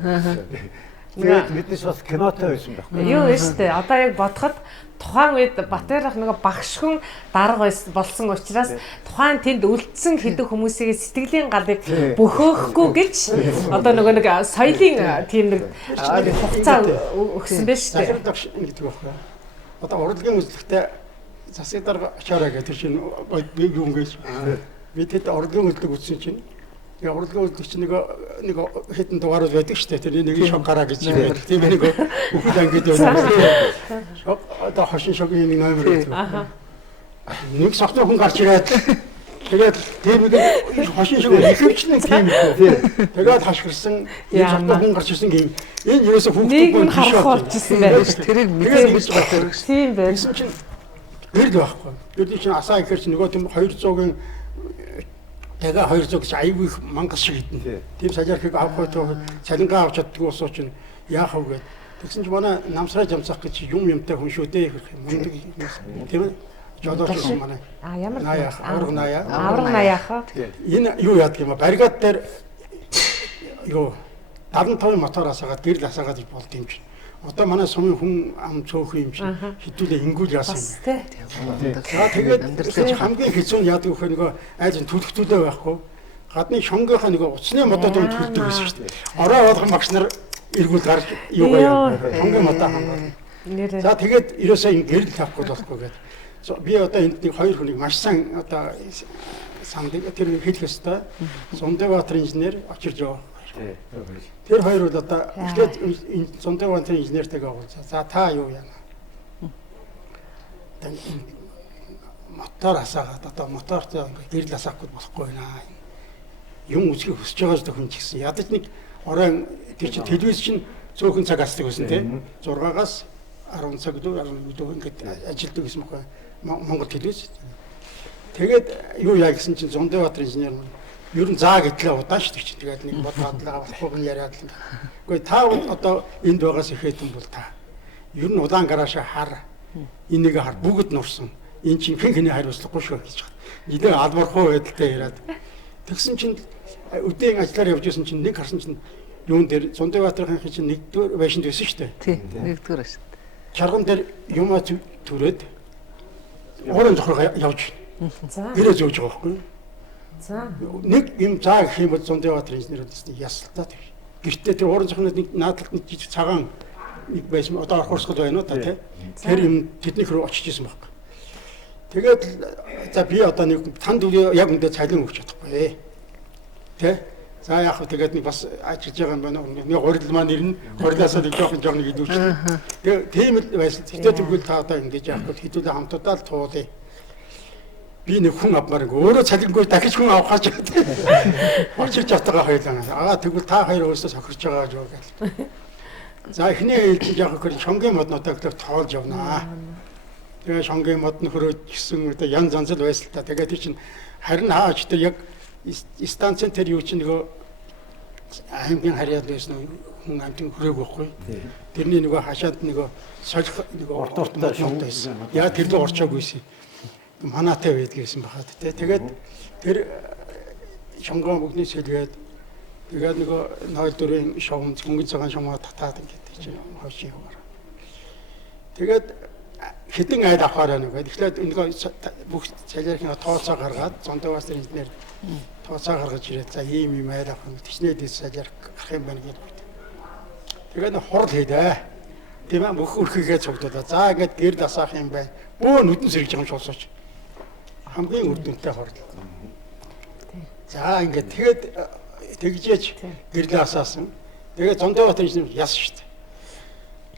Тэгээд биднес бас кинотой байсан байхгүй. Юу вэ штэ. Одоо яг бодоход тухайн үед Батбаяр ах нөгөө багш хүн дарга болсон учраас тухайн тэнд үлдсэн хэдэн хүмүүсийн сэтгэлийн галыг бөхөөхгүй гэж одоо нөгөө нэг соёлын тийм нэг хугацаа өгсөн байж штэ. Засаг дарга гэдэг байхгүй. Одоо урлагийн үзлэгтээ засаг дарга ачаараа гэдэг чинь юу юм гэж. Бид хэд урлагийн үзлэг үзсэн чинь яг урлагийн үзлэг чинь нэг хэдэн дугаарууд байдаг шүү дээ. Тэр нэг шог гараа гэж юм байдаг. Тийм нэг бүхэл ангид байдаг. Одоо хошин шогийн нэг номер гэдэг. Нэг согтуу хүн гарч ирээд тэгээд тийм нэг хошин шог ихэвчлэн тийм үү. Тэгээд хашгирсан нэг согтуу хүн гарч ирсэн гин. Энэ юусоо Нийгэм харах болчихсон байна шүү. Тэрийг мэдээж байна. Тийм байна. Гэсэн чинь гэрд байхгүй. Гэрд чинь асаа ихэр чинь нөгөө тийм 200-ын яга 200 гэж аягүй их мангас шиг хитэн. Тийм салиархыг авах гэдэг цалингаа авч чаддгүй усоо чинь яах вэ гэдэг. Тэгсэн чинь манай намсраа жамсах гэж юмтай хүн шүү дээ гэх юм. Мундаг тийм ээ. Жодооч манай. Ямар наяах, авраг наяа. авраг наяах. Энэ юу яадаг юм бэ? Баригад дээр юу 75 мотор асаагаад гэрэл асаагаад болд юм чинь. Одоо манай сумын хүн ам цөөх юм чинь хитүүлээ ингүүл яасан юм. За тэгээд хамгийн хэцүү нь яадаг вэ нөгөө айж төлөвтүүлээ байхгүй. Гадны шонгийнхаа нөгөө уцны модод юм төлдөг гэсэн шүү дээ. Ороо болгон багш нар эргүүл гарч юу гаяа. Шонгийн модоо хамгаална. За тэгээд ерөөсөө ин гэрэл тавихгүй болохгүй гэдэг. Би одоо энд нэг хоёр хүнийг маш сайн одоо сандыг тэр хэлэх ёстой. Зундбаатар инженер очирж яваа. Тэр хоёр бол одоо эхлээд Зундбаатар инженертэйгээ уулзаа. За та юу яана? Тэн мотор асаагаад одоо мотортой гэрэл асаахгүй болохгүй байна. Юм үсгийг хүсэж байгаа ч хүн ч гэсэн ядаж нэг оройн тэр чинь телевиз чинь цөөхөн цаг асдаг гэсэн тийм 6-аас 10 цаг дөө 11 дөө ингээд ажилтдаг гэсэн мөхөө Монгол телевиз. Тэгээд юу яа гэсэн чинь Зундбаатар инженер ер нь заа гэтлээ удааш шүү дээ. Тэгээд нэг бодлоо болохгүй яриад л. Гэхдээ та одоо энд байгаас ихэд юм бол та ер нь удаан гараашаа хар энийг хар бүгд нурсан. Энд чинь хэн хэний хариуцлагагүй шүү гэж байна. Нилээ албархуу байдалтай яриад. Тэгсэн чинь өдөөн ажиллаар явж исэн чинь нэг харсан чинь юун дээр Зундбаатарын чинь нэгдүгээр байшинд байсан шүү дээ. Тийм, нэгдүгээр байшин. Чарган дээр юмаа түрээд уурын зохроо явж байна. За. Гэрээ зөөж байгаа байхгүй. За. Нэг юм заа гэх юм бол Зундбаатар инженерүүдээс ясалтай тийм. Гэртээ тэр уурын зохроонд нэг наадлалт нэг жижиг цагаан нэг байсан одоо орхорсгол байна уу та тийм. Тэр юм тэднийх рүү очиж исэн байхгүй. Тэгээд за би одоо нэг танд яг үндэ цалин өгч чадахгүй. Тэ? За яг хөө тэгээд нэг бас ажиллаж байгаа юм байна. Нэг гурил маань ирнэ. Гурилаасаа нэг жоохон идүүлж. Тэгээд тийм л байсан. Тэгтээ тэгвэл та одоо ингэж яахгүй хэдүүлээ хамтдаа л туулъя. Би нэг хүн авмаар өөрөө цалингүй дахиж хүн авах гэж байна. Очиж явтагаа хоёулаа. Тэгвэл та хоёр өөрсдөө сохирч байгаа гэж байна. За эхний хэлж яг хөр шонгийн моднуудаа тоолж явнаа. Тэгээ шонгийн мод нөхрөөд гисэн одоо янз янз л байсан л та. Тэгээд чинь харин хаач тэр яг станцын тэр юу чинь нөгөө аймгийн харьяал байсан хүн амтын хүрээг байхгүй. Тэрний нөгөө хашаанд нөгөө солих нөгөө ортортой шонтой байсан. Яа тэр л орчоогүйсэн. Манаатай байдаг гэсэн бахад тий. Тэгээд тэр шонгоо бүгдний сэлгээд тэгээд нөгөө 04-ийн шовмц хөнгөн цагаан шомоо татаад ингээд чинь хойшин яваар. Тэгээд хэдэн айл авахаар нэг. Тэгэхээр нөгөө бүх цалиархын тооцоо гаргаад Зундбаатар инженер тооцоо гаргаж ирээд за ийм юм айл авах юм. Тэчнээд цалиарх гарах юм байна гэдэг. Тэгээд хурал хийдэ. Тийм ээ бүх өрхөгээ цогдуулаа. За ингээд гэрд асаах юм байна. Бөө нүдэн сэргэж байгаа юм шолсооч. Хамгийн үр дүнтэй хурал. За ингээд тэгээд тэгжээч гэрлээ асаасан. Тэгээд Зундбаатар инженер яасан шүү дээ.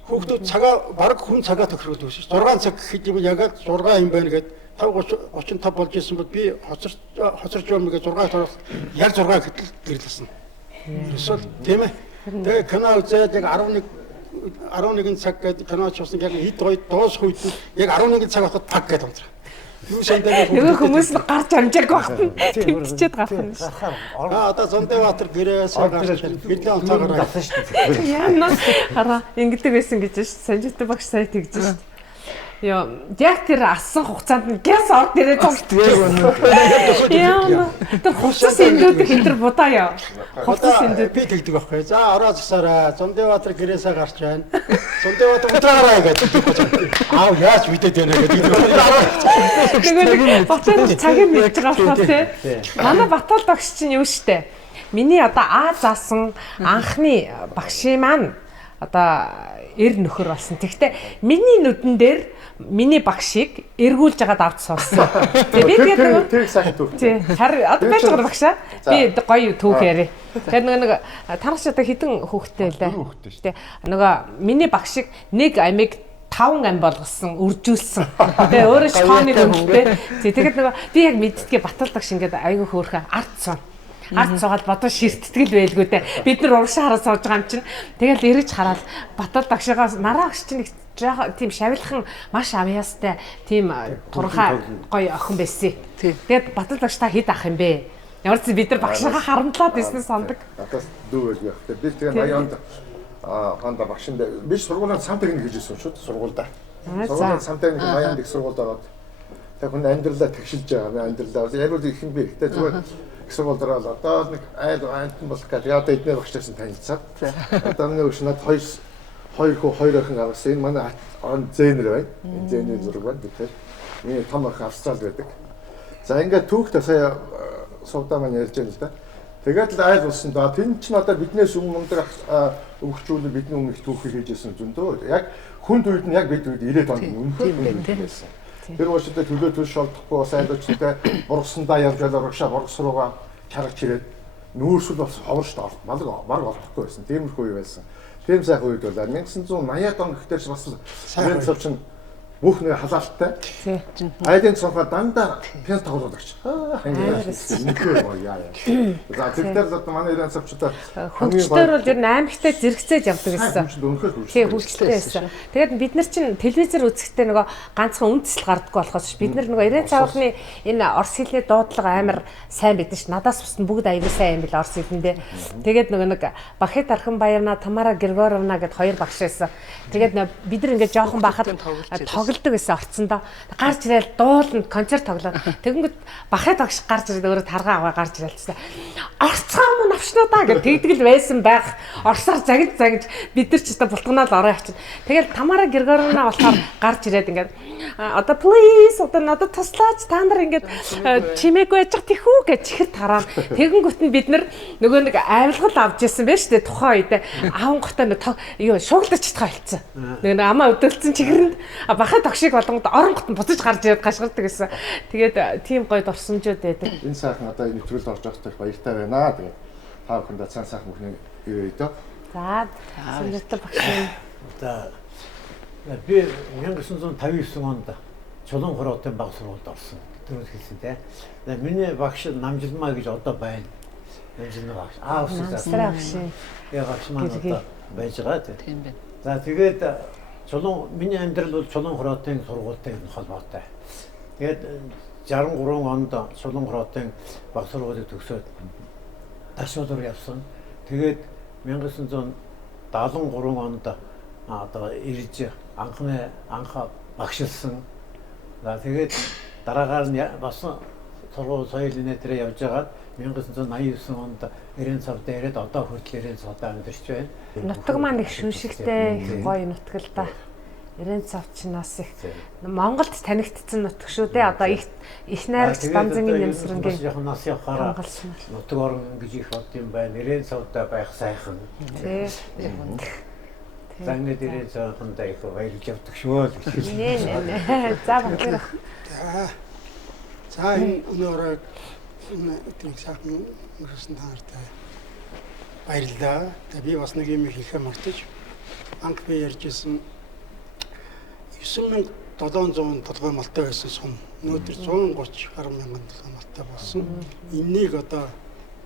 Хүүхдүүд цагаа баг хүн цагаа тохироод байсан шүү. 6 цаг гэхэд юм яг 6 юм байна гэд 5:35 болж исэн бол би хоцорч юм гээд 6 тарах яг 6 гэтэл гэрлсэн. Эсвэл тийм ээ. Тэгээд кино үзээд яг 11 цаг гээд кино чуулсан яг хэд гоё дуусах үед яг 11 цаг болоод паг гээд унтраа. Юу сандаа Нөгөө хүмүүс нь гарч амжааг багтана. Тэмчээд гарах нь шүү. одоо Зондбаатар гэрээс гарч хэдэн онцгойгоор гасан шүү дээ. Яна хараа ингэдэг байсан гэж шүү. Санжитай багш сая тэгж шүү. Яа, яг тэр ассан хугацаанд нь гяс орд ирээд зогсдог. Яа, тэр хувцас эндүүд хинтер будаа яа. Хувцас эндүүд би тэгдэг байхгүй. За ороо засаараа Зондбаатар гэрээсээ гарч байна. Зондбаатар утраараа гэдэг. Аав яаж мэдээд байна гэдэг. Нөгөө Батал цагийг мэдж байгаа болохоор тий. Манай Батал багш чинь юу штэ. Миний одоо заасан анхны багшийн маань одоо эр нөхөр болсон. Тэгтээ миний нүдэн дээр миний багшийг эргүүлж байгаад авч суусан. Тэгээ би тэгээд тэр сайхан түүх. тий. Харин одоо байж байгаа багшаа. Би гоё түүх яриа. Тэгээд нэг танаас одоо хідэн хүүхдтэй байлаа. Тий. Нөгөө миний багшийг нэг амиг 5 ам болгосон, үржүүлсэн. Тэгээ өөрөө шхооны хүнтэй. Тэгээд нөгөө би яг мэддгээ Батал багш ингээд айгүй хөөрхөн ард суу. Ард суугаад бодон ширтгэл байлгүй дээ. Бид нар урагшаа хараад сууж байгаа юм чинь. Тэгэл эргэж хараад Батал багшигаас нараа багш чинь яг тийм шавилхан маш авьяастай тийм туранхай гоё охин байсан. Тэгээд Батал багш та хэд ах юм бэ? Ямар ч бид нар багшаа харамтлаад ирсэн сандаг. Надаас дүү байл явах. Би тэгээ 80 онд ханда багшинд би сургуулийн цам техник гэж ирсэн шүү дээ сургуульдаа. Сургуулийн цам техник 80 онд их сургуульд ороод тэг хүн амьдралаа тэгшилж байгаа. Амьдралаа яг л их юм бэ. Гэтэ зүгээр их сургуульд ороод одоо нэг айл антан болох гэдэг. Одоо эдгээр багштай танилцаад. Одоо нэг өш над хоёр охин гаргасан. Энэ манай он зээнэр байна. Энэ зээнэр зураг байна. Тэгэхээр миний том охин Австрал байдаг. За ингээд түүхтэй сая сувдаа маань ярьж байна л да. Тэгээд л айл болсон да. Тэн чинь одоо биднээс өмнө өвгчүүл бидний өмнө их түүхийг хийжсэн зөндөө. Яг хүнд үед нь яг бид үед 90-ад онд үнэхээр байсан. Тэр ууштай төлөө төлш олдохгүй бас айлчтай бургасандаа явж урагшаа бургас руугаа чаргач ирээд нүүрсэл бас ховор штэ малг олохгүй байсан. Тиймэрхүү үе байсан. Тийм сайхан үед бол 1980-ад он гэхтэрч бас сайн цавчин бүх нэг халаалттай. Айлын цонхоо дандаа пиано тоглоулагч. Үнэхээр гоё яа. За тэгэхээр л манай ирэн цавчдаа Хөгжлөөр бол ер нь аймагтай зэрэгцээж явдаг гэсэн. Тийм хөгжлөлтэй байсан. Тэгээд бид нар чинь телевизээр үзэхдээ нөгөө ганцхан үндэслэл гардаггүй болохоос бид нар нөгөө ирэн цавхны энэ орос хэлний дуудлага амар сайн бидэн ш. Надаас бусна бүгд аягүй сайн юм бил орос хэлэндээ. Тэгээд нөгөө нэг Бахет Арханбаярна, Тамара Григоровна гэд хоёр багш байсан. Тэгээд бид нар ингээд жоохон бахад тоглодог гэсэн орцсондоо гарч ирэл дууланд концерт тоглоод тэгэнгүүт Бахет багш гарч ирээд өөрөө таргаа аваа гарч ирэл тест. Орцгоо мөн авшнаа да гэж тэгдэгэл байсан байх. Орсоор загж бид нар ч өстө бултганаад ороо явчихна. Тэгэл Тамара Григоровна болохоор гарч ирээд ингээд одоо please одоо надад туслаач та нар ингээд чимээгүй яж тийхүү гэж чихэр тараад тэгэнгүүт нь бид нар нөгөө нэг авилгал авч ирсэн байж тээ тухайн үед аавгахтаа нэг юу шуугдаж чадхаа хэлсэн. Нэг амаа өдөлцсөн чихэрэнд Бахет багшиг болгонд оронгот нь буцаж гарч ирээд гашгирдаг гэсэн. Тэгээд тийм гоё дурсамжууд байдаг. Энэ сайхан одоо энэ нэвтрүүлд орж байхдаа баяртай байна. Тэгээд та бүхэндээ цаан сайхан бүхний ирээ дөө. За сонирхолтой багш юм. За би 1959 онд Чулуун хороотын баг сургуульд орсон. Түрүүнд хэлсэн те. Миний багш Намжилмаа гэж одоо байна. Намжилмаа багш. Багш. Яг багш маань одоо байж байгаа тийм байна. За тэгээд Чулуун миний амьдрал бол Чулуун хороотын сургуультай холбоотой. Тэгээд 63 онд Чулуун хороотын баг сургуулийг төгсөөд Ташуулуур явсан. Тэгээд 1973 онд одоо ирж анх багшилсан. За тэгээд дараагаар нь бас сургууль соёлын нэтрээ явж байгаад 1989 онд Ирэн цавд ирээд одоо хүртэл Ирэн цавдаа амьдарч байна. Нутаг маань их шүншигтэй, их гоё нутгал да. Ирэн цавчнаас их Монголд танигдсан нутаг шүү дээ. Одоо их найрагч Данзангийн нэмсрэнгийн жоохон нас явахаараа нутаг орон гэж их бод юм байна. Ирэн цавдаа байх сайхан. Тий. За ингээд Ирэн цавдаа их баярлж явдаг шүү л. Нэ. За багтаа. За энэ өнөөрөө энэ сайхан өрсөн таартай баярлалаа. Тэгээ би бас нэг юм хэлэхээ мартаж анх би ярьжсэн 9700 толгой малтай байсан сум. Өнөөдөр 130 гаруй мянган толгой малтай болсон. Энийг одоо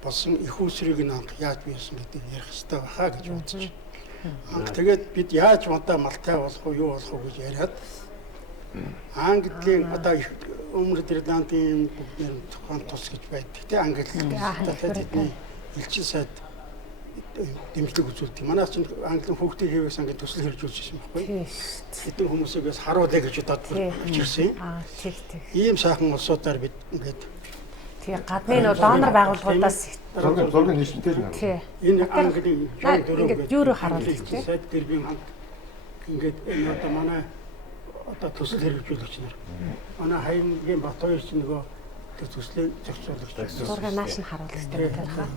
болсон их усрыг нь анх яаж бийсэн гэдэг ярих хэрэгтэй байхаа гэж бодож. Анх тэгээд бид яаж мандаа малтай болох уу юу болох уу гэж яриад Английн одоо өмнөд Ирландын бүгд тухайн тус гэж байдаг. Тэ англи тэдний элчин сайд дэмжлэг үзүүлдэг. Манайс чинь английн хүүхдийн хэвээс англи төсөл хэрж үзсэн байхгүй. Эдгээр хүмүүсээс харуулъя гэж боддог ирсэн. Тэг. Ийм сайхан улсуудаар бид ингээд Тэгээ гадны нөө донор байгууллагуудаас зургийн нийшмтэй л тий. энэ английн ингээд юу руу харуулж тий. сайд дэрбийн хамт ингээд энэ одоо манай одоо төсөл хэрэгжүүлэгч нар. Манай Хаянгийн Батбаяр чинь нөгөө төслийн зохицуулагч. Зураг нааш нь харуулж байгаа.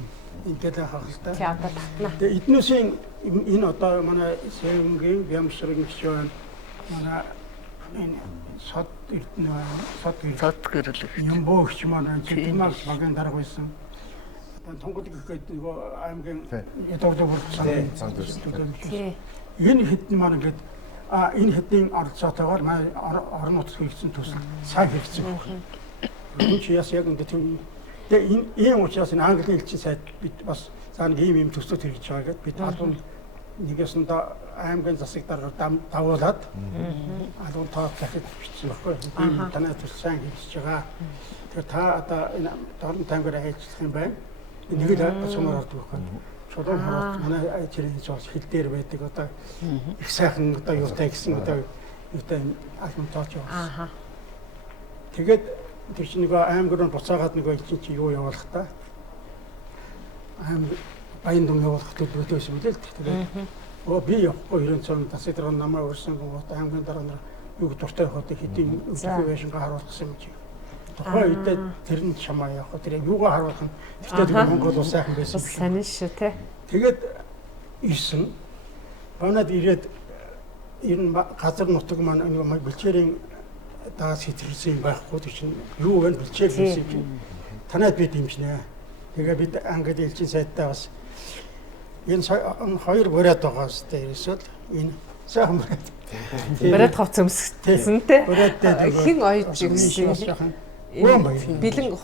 Ингээд хахалтай. Тий одоо татна. Тэгээ эднээсийн энэ одоо манай Сэрэмгийн Бямшрын гişүүн манай энэ сод эрдэнэ сод гэрлэг. Ямбогч манай Чимал багийн дарга байсан. Одоо Тонгод гэхэд нөгөө аймгийн ядуур болсон. Тий. Энэ хэдэн маань ингээд энэ хэдийн оролцоотойгоор манай орон нутаг хэрэгцсэн төсөл сайн хэрэгцсэн байна. Энэ чи яг энэ тийм энэ ийм учраас энэ английн элчин сайд бид бас цаана ийм төслөд хэрэгж байгаа гэдээ бид албан нэгээс нь аймгийн засаг дарга давуулаад албан тоо захид бичсэн баггүй. Энэ танай төсөл сайн хэрэгжиж байгаа. Тэгэхээр та одоо энэ дорн таймгаар ажиллах юм байна. Нэг л сумаар ордог байхгүй. Чулуун хараад манай чирийн жолч хил дээр байдаг одоо их сайхан одоо юутай гэсэн одоо юутай албан тооч явуулсан. Тэгээд тэр чинь нөгөө аймгаар нь буцаагаад нөгөө чи юу явуулах та баян дум явуулах төлөвлөлт байсан билээ л тэгээд би явахгүй 90 цон засаг дарга намаа өрсөн гот аймгийн дараа нар юу дуртай явахад хэдийн информашн харуулсан юм чи. Тухайн үедээ тэр нь чамаа явах тэр юугаа харуулах нь тэгтээ Монгол улс сайхан байсан. Сайн шүү те. Тэгээд ирсэн. Банад ирээд ер нь газар нутаг маань нэг бэлчээрийн даас хэтэрсэн юм байхгүй тийм чинь юу вэ бэлчээр хийсэн юм. Танайд бид дэмжнэ. Тэгээ бид англи элчин сайдтай бас энэ хоёр бүрээд байгаа сте ерөөсөл энэ сайхан бүрээд. Бүрээд ховц өмсгсөн те. Бүрээдтэй хин ойж гэсэн. Бэлэн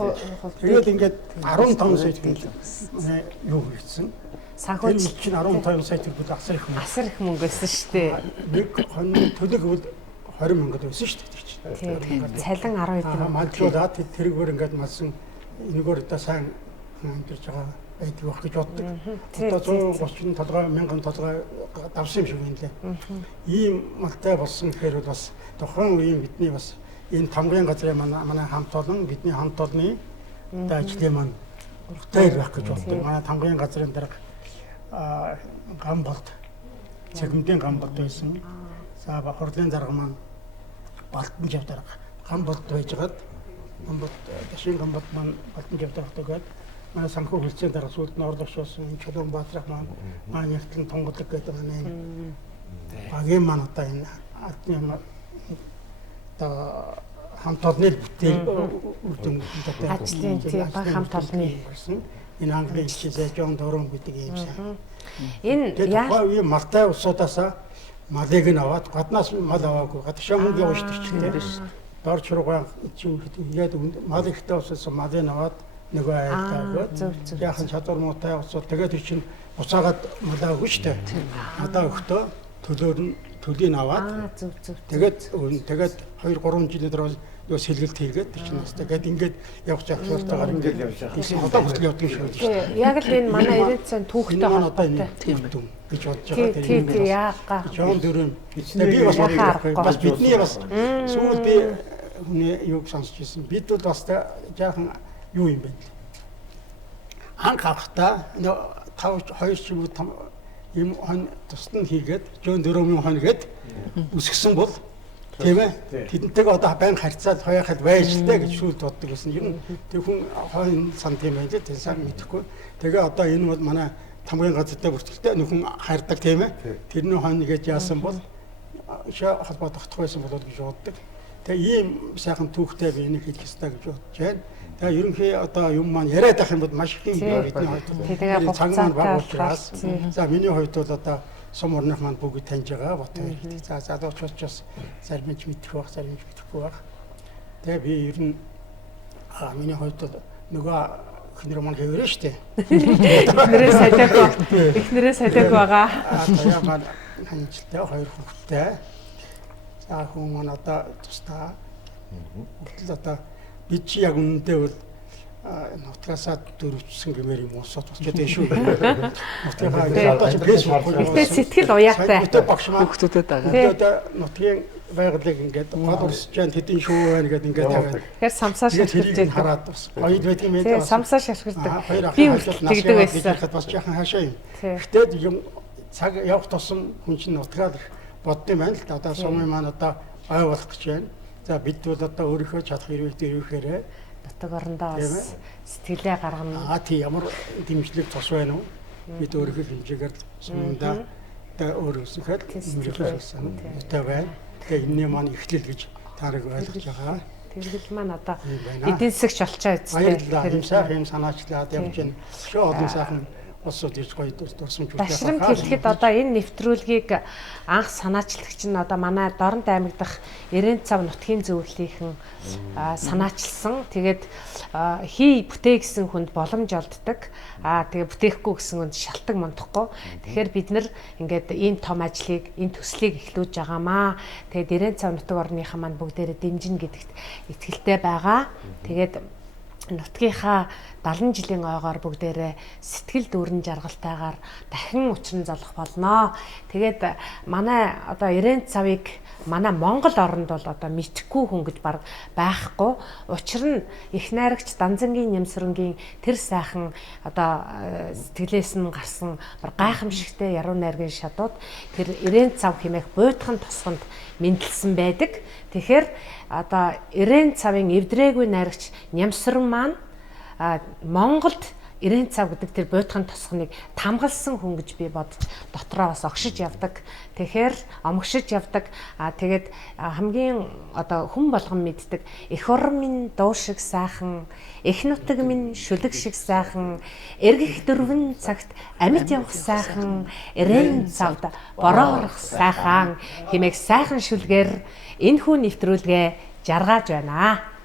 тэгээд ингээд 15 сая төгрөг юу хийсэн. Санхүүж чинь 15 сая төгрөг асар их мөнгө. Асар их мөнгө байсан шүү дээ. Нэг хоног төлөг бол 20 мянга байсан шүү дээ. Тийм. Цалин 12 мянга. Манчлуулаад тэргээр ингээд малсан энэгээр одоо сайн амтэрж байгаа байдаг байх гэж боддог. Одоо 130 толгой 1000 толгой давсан юм шиг юм лээ. Ийм малтай болсон гэхээр бас тухайн үеийн бидний бас энэ тамгын газрын манай хамт олон бидний хамт олонны ажлын маань уртай байх гэж боддог. Манай тамгын газрын дарга гам болт цэгмдийн гам болт байсан. За хурлын дарга маань Балтан жав дарга гам болт байжгаад гам болт дашин гам болт маань Балтан жав даргатай гээд манай санхүү хөлцийн дарга сүлд нь орлогч болсон Чулуун Баатрах маань маань ягтлан тунгалаг гэдэг манай багийн маань одоо энэ албаны одоо хамт олонны бүтээл үр дүнтэй ажлын тийм баг хамт олонны энэ англи хэлээр Жон Дорон гэдэг юм сайн. Энэ яа малтай улсуудаас малыг нь аваад гаднаас мал аваагүй гадшаа мөнгө явуулж төрчихлээ. Дор чургаан чинь яад мал ихтэй улсаас малыг нь аваад нөгөө айлтаагаад яахан чадвар муутай улсууд тэгээд чинь буцаагаад мал аваагүй шүү дээ. Надаа өгтөө төлийг нь аваад тэгээд 2 3 жилийн дараа юу сэлгэлт хийгээд чинь тэгээд ингээд явж явахтайгаар ингээд явж байгаа. Одоо хүртэл явдаг шүү дээ. Яг л энэ манай 90 цан түүхтэй холбоотой тийм гэж бодож байгаа. Тийм яага. Жон дөрөв. Би бас бидний бас сүүл би хүний юг сонсч ирсэн. Бид бол бас жаахан юу юм бэ? Анх авахта 2 чимээ юм хон тусдан хийгээд Жон дөрөвийн хон гээд үсгсэн бол тийм ээ тэдэнтэйг одоо байн харьцаад хаяхад байж л дээ гэж шүүлд боддог гэсэн. Ер нь тэр хүн хойно сан тийм байх тийм сайн мэдэхгүй. Тэгээ одоо энэ бол манай тамгын газартай бүртгэлтэй нөхөн хайрдаг тийм ээ. Тэрний хойно гэж яасан бол холбоо тогтох байсан болоод гэж боддог. Тэгээ ийм сайхан түүхтэй би энийг хийх ёстой гэж бодож байна. Тэгээ ерөнхий одоо юм маань яриад ах юм бол маш их юм бидний хувьд. Тэгээ цаг маань баг учраас. За миний хувьд бол одоо сум орных маань бүгд таньж байгаа бот хоёр гэдэг. За залуучууд зарим ч мэдэх байх, зарим ч мэдэхгүй байх. Тэгээ би ер нь миний хувьд бол нөгөө эхнэр маань хэвээрээ штэ. Эхнэрээ салиаг байгаа. Яагаад ханилттай хоёр хүүхэдтэй. За хүн маань одоо тусдаа бүгд л одоо бид чи яг үнэндээ бол нутгасаа дөрвчсөн гэмээр юм уусаад болчиход байна шүү. Нутгийнхаа одоо чи фэйсбүүк Гэтэ сэтгэл уяатай. багш маань Хүүхдүүдэд байгаа. одоо нутгийн байгалыг ингээд гол урсж जैन хэдийн шүү байна гэдэг ингээд тавиад. Тэгэхээр самсаа шашгирж Тэгээд байдаг. хараад бас гоё байдаг юм Тэгээ байна. самсаа шашгирдаг. Хоёр Би ахын хүртэл нас тэгдэг яваад байсан. ирэхэд бас яхан хаашаа юм. Тий. Гэтэл юм цаг явах тусам хүн чинь нутгаар боддсон байна л да. Одоо сумын маань одоо ой болох гэж байна. За бид бол одоо өөрийнхөө чадах ирвэхээрээ Нутаг орондоо Тийм бас сэтгэлээ гаргана. тий ямар дэмжлэг тус байна уу? Бид өөрийнхөө хэмжээгээр сумдаа одоо өөр өсөхөд нэмэрхэлсэн үүтэй байна. Тэгээ энэний маань эхлэл гэж тараг ойлгож байгаа. Тэргэл маань одоо Тийм байна. эдийн засагч болчоо үстэй. Баярлалаа. Юм сайхан юм санаачлаад явж байна. Шөө олон сайхан улсууд ирж гоё дурсамж Башрамт хэлэхэд одоо энэ нэвтрүүлгийг анх санаачлагч нь одоо манай Дорнод аймаг дахь Ирээн цав нутгийн зөвлөлийнхэн санаачилсан. Тэгээд хий бүтээ гэсэн хүнд боломж олддог. Тэгээ бүтээхгүй гэсэн хүнд шалтак мундахгүй. Тэгэхээр бид нар ингээд энэ том ажлыг, энэ төслийг эхлүүлж байгаамаа. Тэгээд Ирээн цав нутаг орныхаа маань бүгдээрээ дэмжинэ гэдэгт итгэлтэй байгаа. Тэгээд нутгийнхаа 70 жилийн ойгоор бүгдээрээ сэтгэл дүүрэн жаргалтайгаар дахин учран золох болноо. Тэгээд манай одоо Ирээн цавыг манай Монгол оронд бол одоо мэдхгүй хүн гэж баг байхгүй. Учир нь их найрагч Данзангийн Нямсрынгийн тэр сайхан одоо сэтгэлээс нь гарсан гайхамшигтай яруу найргийн шатууд тэр Ирээн цав хэмээх буйдхан тосгонд мэндэлсэн байдаг. Тэгэхээр одоо Ирээн цавын эвдрээгүй найрагч Нямсран маань Монголд Ирээн цав гэдэг тэр буйдхан тосгоныг тамгалсан хүн гэж би бодож дотроо бас огшиж явдаг. Тэгэхээр омгшиж явдаг. Тэгээд хамгийн одоо хүн болгон мэддэг эх орон минь дуу шиг сайхан, эх нутаг минь шүлэг шиг сайхан, эргэх дөрвөн цагт амьд явах сайхан, Ирээн цавд бороо орох сайхан хэмээх сайхан шүлгээр энэ хүн нэвтрүүлгээ жаргааж байна.